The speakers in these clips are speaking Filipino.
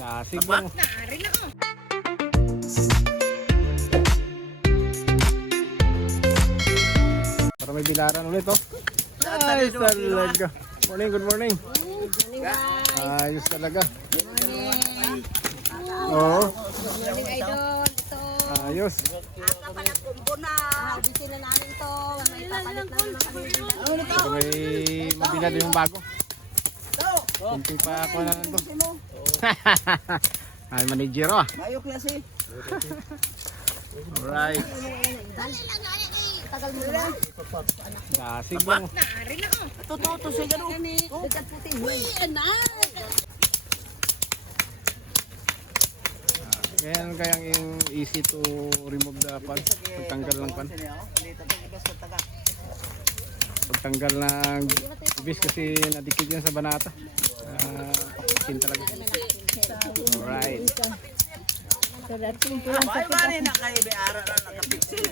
Dasig lang. Nari na oh. Para may bilaran ulit oh. Ayos talaga. Morning, good morning. Ayos talaga. Oo. Morning idol. Ito. Ayos. Aka pala kumbo na. Bisin na namin to. May papalit na naman kami. Ito may mabilad yung bago. Kunti pa ako na nito. Ay, manager oh. Mayo klase. Alright. Tagal mo na. Dasig lang. Nari na oh. Tututo siya gano'n. Dagdag puti. Uy, Ganyan kayang yung easy to remove the pan. Pagtanggal ng pan. Pagtanggal ng ibis kasi nadikit yan sa banata. Pakin talaga. Alright. Ay, mali na kayo. May ara na nakapiksil.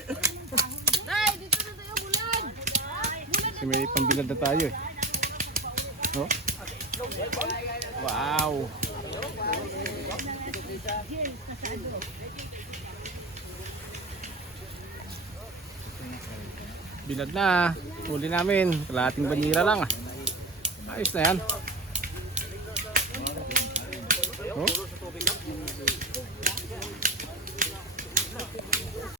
Kasi may pambilad na tayo eh. Oh. Wow. Bilad na. Huli namin. Kalahating banyera lang ah. Ayos na yan. Oh.